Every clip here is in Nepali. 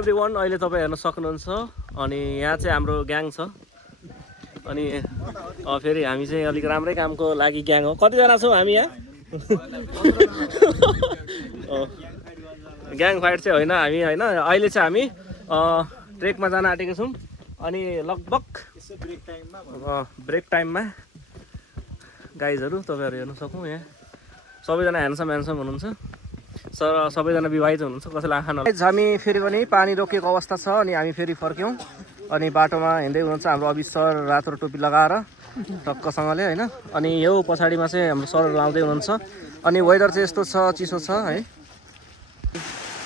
एभ्रिवान अहिले तपाईँ हेर्न सक्नुहुन्छ अनि यहाँ चाहिँ हाम्रो ग्याङ छ अनि फेरि हामी चाहिँ अलिक राम्रै कामको लागि ग्याङ हो। कतिजना छौँ हामी यहाँ? ग्याङ फाइट चाहिँ होइन हामी होइन। अहिले चाहिँ हामी ट्रेकमा जान आँटेको छौँ अनि लगभग ब्रेक टाइममा गाइजहरू तपाईँहरू हेर्न सक्नु यहाँ सबैजना ह्यान्डसम हुनुहुन्छ। सबैजना विवाहित हुनुहुन्छ, कसैलाई आँखा नलाग्छ। हामी फेरि पनि पानी रोकिएको अवस्था छ अनि हामी फेरि फर्क्यौँ अनि बाटोमा हिँड्दै हुनुहुन्छ हाम्रो अभि सर रातो टोपी लगाएर टक्कसँगले होइन। अनि यो पछाडिमा चाहिँ हाम्रो सरहरू आउँदै हुनुहुन्छ अनि वेदर चाहिँ यस्तो छ, चिसो छ है,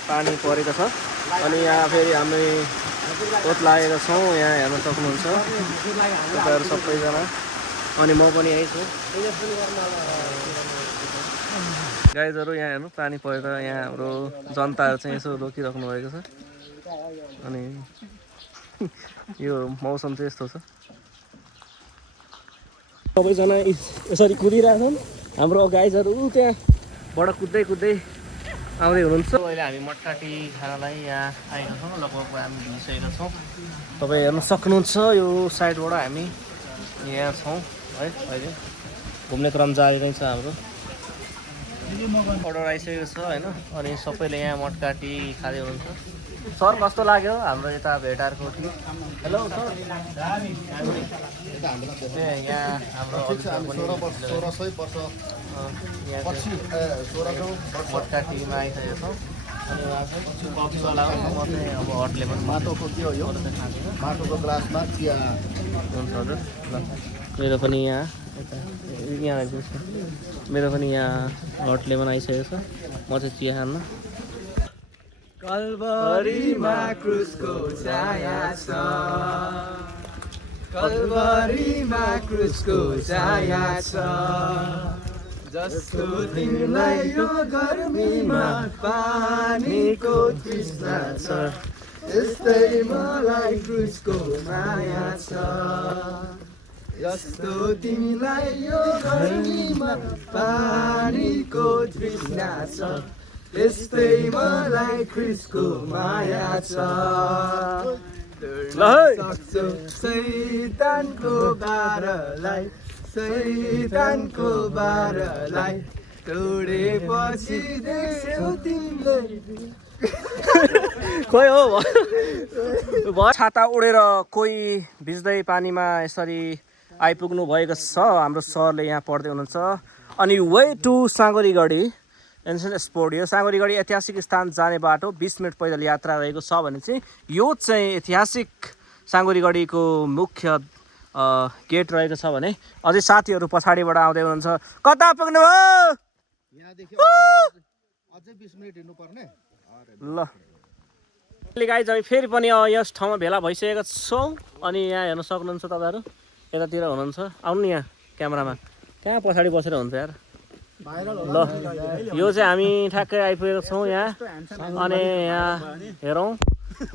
पानी परेको छ अनि यहाँ फेरि हामी ओत लागेका छौँ। यहाँ हेर्न सक्नुहुन्छ तपाईँहरू सबैजना अनि म पनि यहीँ छु। गाइजहरू यहाँ हेर्नु पानी परेर यहाँ हाम्रो जनताहरू चाहिँ यसो रोकिराख्नु भएको छ अनि यो मौसम चाहिँ यस्तो छ। सबैजना यसरी कुदिरहेछन्। हाम्रो गाइजहरू त्यहाँबाट कुद्दै आउँदै हुनुहुन्छ। अहिले हामी मट्का टी खानलाई यहाँ आएका छौँ। लगभग हामी भइसकेका छौँ, तपाईँ हेर्न सक्नुहुन्छ। यो साइडबाट हामी यहाँ छौँ है। अहिले घुम्ने क्रम जारी नै छ हाम्रो। अर्डर आइसकेको छ होइन अनि सबैले यहाँ मट्का टी खाँदै हुनुहुन्छ। सर कस्तो लाग्यो हाम्रो यता भेटारको टी? Hello sir. यहाँ हाम्रो मट्का टीमा आइसकेको छौँ अनि कफीवाला हो। म चाहिँ अब हट लेमन माटोको के हो यो माटोको ग्लासमा चिया हुन्छ हजुर। ल मेरो पनि यहाँ मेरो पनि यहाँ हट लेमन आइसकेको छ। म चाहिँ चिया खान्न। कलवरीमा क्रुसको छाया छ, कलवरीमा क्रुसको छाया छ, जस्तो तिमीलाई यो गर्मीमा पानीको तृष्णा छ, त्यस्तै मलाई क्रुसको माया छ। जस्तो तिमीलाई यो गर्मीमा पानीको तृष्णा छ, त्यस्तै मलाई क्रिसको माया छ। सक्छौ शैतानको बारलाई, शैतानको बारलाई तोडेपछि देख्छौ तिमीले। खोइ हो छाता उडेर कोही भिज्दै पानीमा यसरी आइपुग्नु भएको छ। हाम्रो सरले यहाँ पढ्दै हुनुहुन्छ अनि वे टु साँगुरीगढी एन्सियन्ट स्पोर्ट। यो साँगुरीगढी ऐतिहासिक स्थान जाने बाटो 20 मिनट पैदल यात्रा रहेको छ भने चाहिँ यो चाहिँ ऐतिहासिक साँगुरीगढीको मुख्य गेट रहेको छ भने अझै साथीहरू पछाडिबाट आउँदै हुनुहुन्छ। कता पुग्नु भयो? अझै 20 मिनेट हिँड्नु पर्ने। ल गाइज हामी फेरि पनि यस ठाउँमा भेला भइसकेका छौँ अनि यहाँ हेर्न सक्नुहुन्छ तपाईँहरू यतातिर हुनुहुन्छ। आउनु नि यहाँ क्यामेरामा, कहाँ पछाडि बसेर हुन्छ यार। ल यो चाहिँ हामी ठ्याक्कै आइपुगेको छौँ यहाँ अनि यहाँ हेरौँ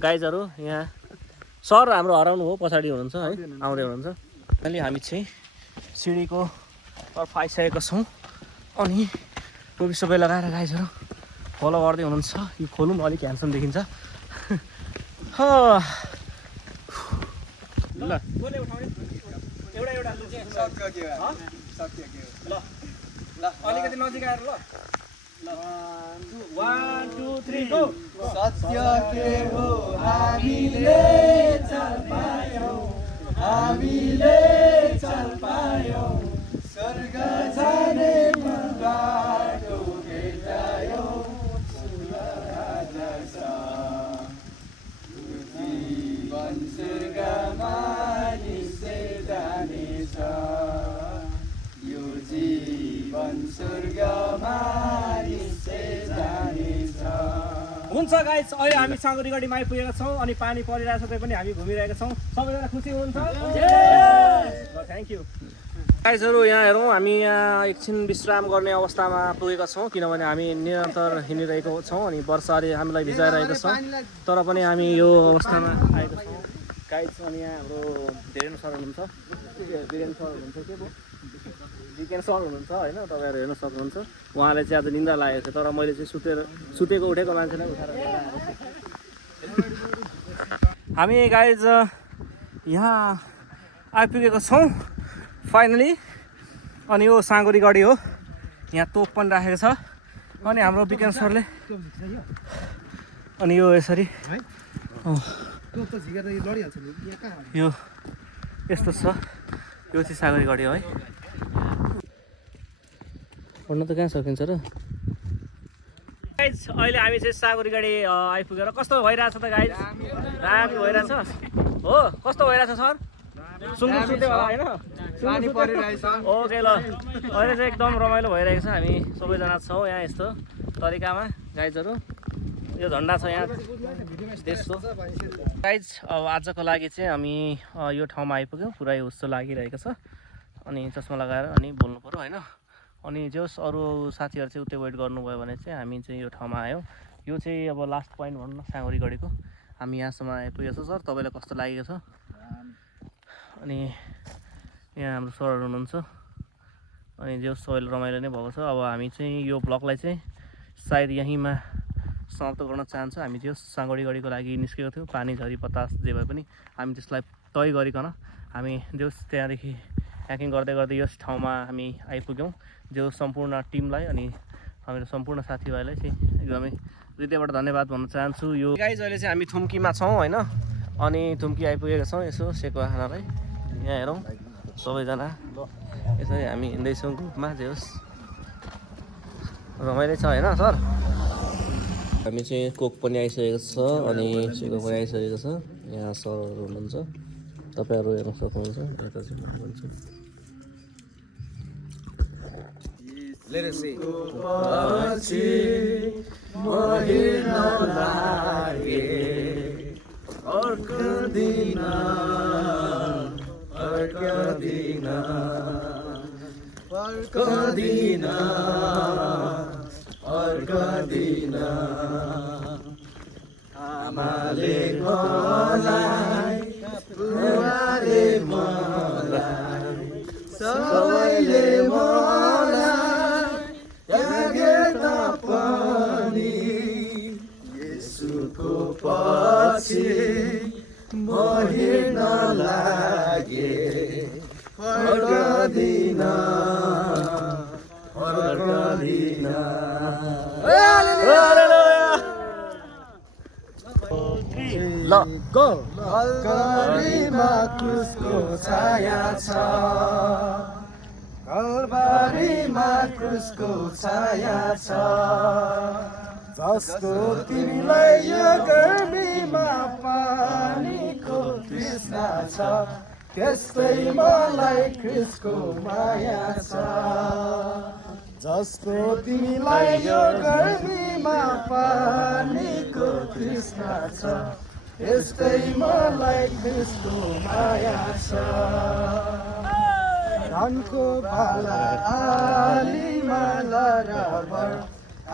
गाइजहरू। यहाँ सर हाम्रो हराउनु हो, पछाडि हुनुहुन्छ है, आउँदै हुनुहुन्छ। अहिले हामी चाहिँ सिँढीको तर्फ आइसकेका छौँ अनि टोपी सबै लगाएर गाइजहरू फलो गर्दै हुनुहुन्छ। यो खोलौँ अलिक ह्यान्डसम देखिन्छ। ल अलिकति नजिक आएर ल 1 2 3 गो। सत्य के हो हामीले चाल पायौँ, हामीले चाल पायौँ, स्वर्ग जाने बाटो भेटायौँ, जीवन स्वर्गमा निश्चय जानेछ, यो जीवन स्वर्गमा निश्चय जानेछ। हुन्छ गाइस, अहिले हामी साँगुरीगढीमा आइपुगेका छौँ अनि पानी परिरहेको छ पनि हामी घुमिरहेका छौँ। सबैजना खुसी हुनुहुन्छ? ल थ्याङ्क यू गाइजहरू। यहाँ हेरौँ हामी यहाँ एकछिन विश्राम गर्ने अवस्थामा पुगेका छौँ किनभने हामी निरन्तर हिँडिरहेको छौँ अनि वर्षाले हामीलाई भिजाइरहेको छ तर पनि हामी यो अवस्थामा आएको छौँ गाइज। अनि यहाँ हाम्रो वीरेन सर हुनुहुन्छ, वीरेन सर हुनुहुन्छ के भयो जिकेन सर हुनुहुन्छ होइन, तपाईँहरू हेर्न सक्नुहुन्छ। उहाँले चाहिँ आज निन्द्रा लागेको छ तर मैले चाहिँ सुतेको उठेको मान्छेलाई उठाएर हामी गाइज यहाँ आइपुगेको छौँ फाइनली। अनि यो साँगुरी गढी हो, यहाँ तोप पनि राखेको छ। अनि हाम्रो विज्ञान सरले अनि यो यसरी यो यस्तो छ। यो चाहिँ साँगुरी गढी हो है। पढ्न त कहाँ सकिन्छ र। गाइज अहिले हामी चाहिँ साँगुरी गढी आइपुगेर कस्तो भइरहेछ त गाइज? दामी भइरहेछ हो। कस्तो भइरहेछ सर? सुँगुर सुत्यो होला होइन? पानी परिरहेछ। ओके ल, अहिले चाहिँ एकदम रमाइलो भइरहेको छ। हामी सबैजना छौँ यहाँ यस्तो तरिकामा गाइजहरू। यो झन्डा छ यहाँ देशको। गाइज अब आजको लागि चाहिँ हामी यो ठाउँमा आइपुग्यौँ। पुरै हुस्सो लागिरहेको छ। अनि चस्मा लगाएर अनि बोल्नु पऱ्यो होइन। अनि जस अरू साथीहरू चाहिँ उतै वेट गर्नुभयो भने चाहिँ हामी चाहिँ यो ठाउँमा आयौँ। यो चाहिँ अब लास्ट पोइन्ट भनौँ न साँगुरी गढीको। हामी यहाँसम्म आइपुगेको छ। सर तपाईँलाई कस्तो लागेको छ? अनि यहाँ हाम्रो सरहरू हुनुहुन्छ। अनि जो सबैले रमाइलो नै भएको छ। अब हामी चाहिँ यो ब्लगलाई चाहिँ सायद यहीँमा समाप्त गर्न चाहन्छ। हामी त्यो साँगुरी गढीको लागि निस्केको थियौँ। पानी झरी बतास जे भए पनि हामी त्यसलाई तय गरिकन हामी जो त्यहाँदेखि ह्याकिङ गर्दै गर्दै यस ठाउँमा हामी आइपुग्यौँ। जो सम्पूर्ण टिमलाई अनि हाम्रो सम्पूर्ण साथीभाइलाई चाहिँ एकदमै हृदयबाट धन्यवाद भन्न चाहन्छु। यो गाइज अहिले चाहिँ हामी थुम्कीमा छौँ होइन। अनि थुम्की आइपुगेका छौँ। यसो सेकुवा खानालाई यहाँ हेरौँ सबैजना यसरी हामी हिँड्दैछौँ ग्रुपमा। जे होस् रमाइलो छ होइन सर। हामी चाहिँ कोक पनि आइसकेको छ अनि सेको पनि आइसकेको छ। यहाँ सरहरू हुनुहुन्छ, तपाईँहरू हेर्न सक्नुहुन्छ। यता चाहिँ म भन्छु Let us see. आमाले मलाई बुवाले मलाई सबैले मलाई त्यागे तापनि येशूको पछि म हिँड्न लागे फर्कदिन फर्कदिन। ल कल्बारीमा क्रुसको छाया छ, कल्बारीमा क्रुसको छाया छ। जस्तो तिमीलाई यो गर्मीमा पानीको तृष्णा छ, त्यस्तै मलाई क्रिस्टको माया छ। जस्तो तिमीलाई यो गर्मीमा पानीको तृष्णा छ, त्यस्तै मलाई क्रिस्टको माया छ। धनको भाला आलीमा लराबर,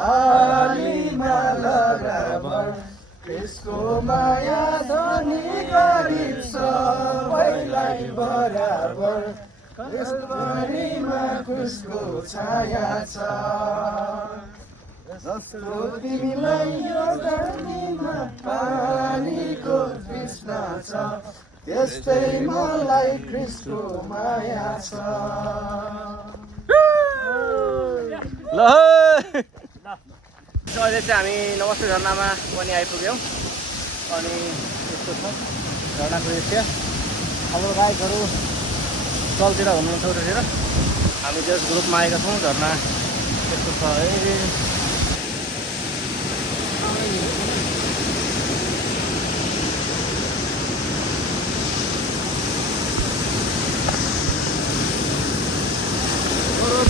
आलीमा लराबर, क्रिस्टको माया धनी गरिब सबैलाई बराबर। कल्बारीमा क्रुसको छाया छ, जस्तो तिमीलाई यो गर्मीमा पानीको तृष्णा छ, त्यस्तै मलाई क्रिस्टको माया छ। ल अहिले चाहिँ हामी नमस्ते झरनामा पनि आइपुग्यौँ। अनि यस्तो छ झरनाको दृश्य। हाम्रो बाइकहरू चलतिर हुनुहुन्छ उतातिर। हामी जस ग्रुपमा आएका छौँ। झरना यस्तो छ है।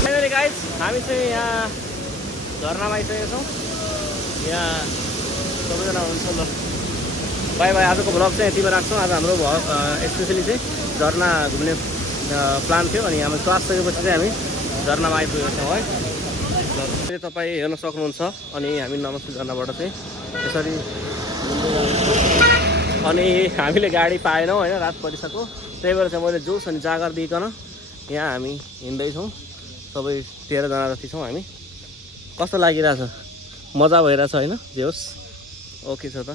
फाइनली गाइज हामी चाहिँ यहाँ झरनामा आइसकेका छौँ। यहाँ सबैजना हुनुहुन्छ। ल बाई बाई। आजको भ्लग चाहिँ यतिमा राख्छौँ। आज हाम्रो स्पेसली चाहिँ झरना घुम्ने प्लान थियो। अनि हाम्रो क्लास सकेपछि चाहिँ हामी झरनामा आइपुगेका छौँ है। ल तपाईँ हेर्न सक्नुहुन्छ। अनि हामी नमस्ते झरनाबाट चाहिँ यसरी अनि हामीले गाडी पाएनौँ होइन, रात परिसक्यो। त्यही भएर चाहिँ मैले जोस अनि जागर दिइकन यहाँ हामी हिँड्दैछौँ। सबै 13 जना जति छौँ हामी। कस्तो लागिरहेछ? मजा भइरहेछ होइन? जे होस् ओके छ त।